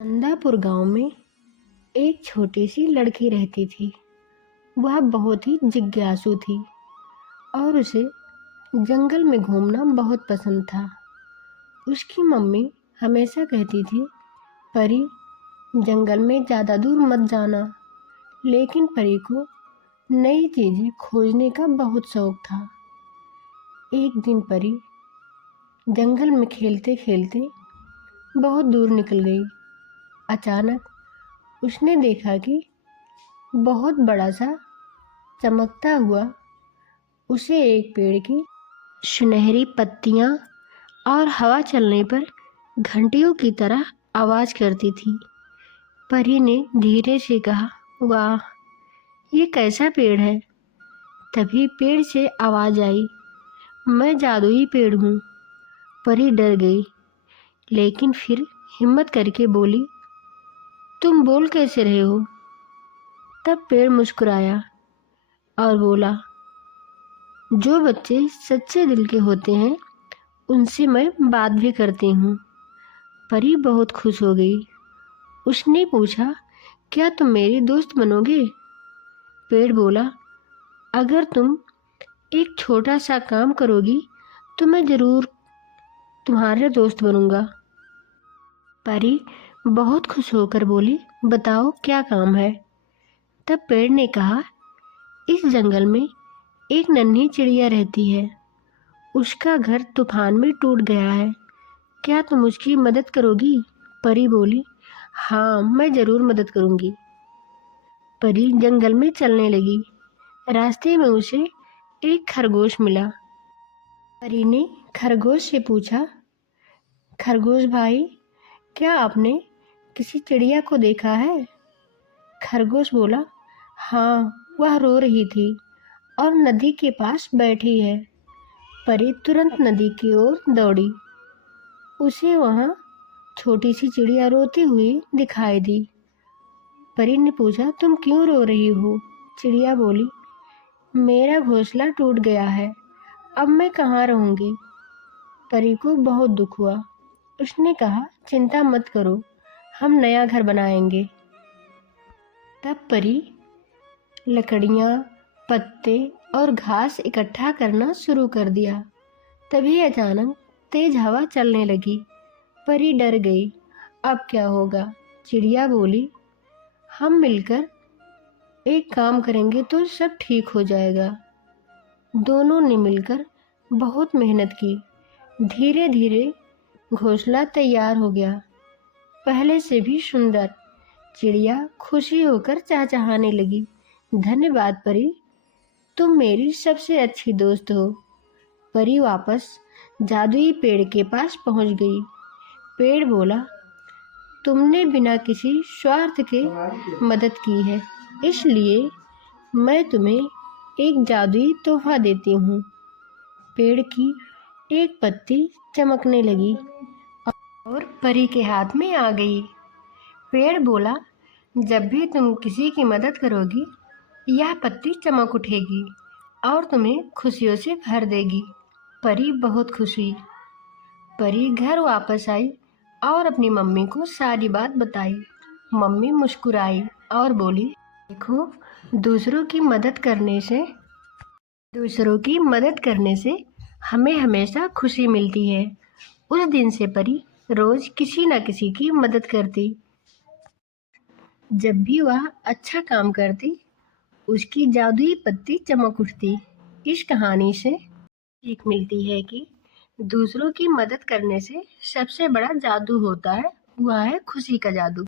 नंदापुर गांव में एक छोटी सी लड़की रहती थी। वह बहुत ही जिज्ञासु थी और उसे जंगल में घूमना बहुत पसंद था। उसकी मम्मी हमेशा कहती थी, परी जंगल में ज़्यादा दूर मत जाना। लेकिन परी को नई चीज़ें खोजने का बहुत शौक था। एक दिन परी जंगल में खेलते खेलते बहुत दूर निकल गई। अचानक उसने देखा कि बहुत बड़ा सा चमकता हुआ उसे एक पेड़ की सुनहरी पत्तियां और हवा चलने पर घंटियों की तरह आवाज करती थी। परी ने धीरे से कहा, वाह, ये कैसा पेड़ है। तभी पेड़ से आवाज आई, मैं जादुई पेड़ हूँ। परी डर गई, लेकिन फिर हिम्मत करके बोली, तुम बोल कैसे रहे हो। तब पेड़ मुस्कुराया और बोला, जो बच्चे सच्चे दिल के होते हैं उनसे मैं बात भी करती हूँ। परी बहुत खुश हो गई। उसने पूछा, क्या तुम मेरी दोस्त बनोगे। पेड़ बोला, अगर तुम एक छोटा सा काम करोगी तो मैं ज़रूर तुम्हारे दोस्त बनूंगा। परी बहुत खुश होकर बोली, बताओ क्या काम है। तब पेड़ ने कहा, इस जंगल में एक नन्ही चिड़िया रहती है। उसका घर तूफान में टूट गया है। क्या तुम उसकी मदद करोगी। परी बोली, हाँ, मैं ज़रूर मदद करूँगी। परी जंगल में चलने लगी। रास्ते में उसे एक खरगोश मिला। परी ने खरगोश से पूछा, खरगोश भाई, क्या आपने किसी चिड़िया को देखा है। खरगोश बोला, हाँ, वह रो रही थी और नदी के पास बैठी है। परी तुरंत नदी की ओर दौड़ी। उसे वहाँ छोटी सी चिड़िया रोती हुई दिखाई दी। परी ने पूछा, तुम क्यों रो रही हो। चिड़िया बोली, मेरा घोंसला टूट गया है, अब मैं कहाँ रहूँगी। परी को बहुत दुख हुआ। उसने कहा, चिंता मत करो, हम नया घर बनाएंगे। तब परी लकड़ियाँ, पत्ते और घास इकट्ठा करना शुरू कर दिया। तभी अचानक तेज हवा चलने लगी। परी डर गई, अब क्या होगा। चिड़िया बोली, हम मिलकर एक काम करेंगे तो सब ठीक हो जाएगा। दोनों ने मिलकर बहुत मेहनत की। धीरे धीरे घोंसला तैयार हो गया, पहले से भी सुंदर। चिड़िया खुशी होकर चहचहाने लगी, धन्यवाद परी, तुम मेरी सबसे अच्छी दोस्त हो। परी वापस जादुई पेड़ के पास पहुंच गई। पेड़ बोला, तुमने बिना किसी स्वार्थ के मदद की है, इसलिए मैं तुम्हें एक जादुई तोहफा देती हूँ। पेड़ की एक पत्ती चमकने लगी और परी के हाथ में आ गई। पेड़ बोला, जब भी तुम किसी की मदद करोगी, यह पत्ती चमक उठेगी और तुम्हें खुशियों से भर देगी। परी बहुत खुश हुई। परी घर वापस आई और अपनी मम्मी को सारी बात बताई। मम्मी मुस्कुराई और बोली, देखो, दूसरों की मदद करने से हमें हमेशा खुशी मिलती है। उस दिन से परी रोज किसी न किसी की मदद करती। जब भी वह अच्छा काम करती, उसकी जादुई पत्ती चमक उठती। इस कहानी से सीख मिलती है कि दूसरों की मदद करने से सबसे बड़ा जादू होता है, वह है खुशी का जादू।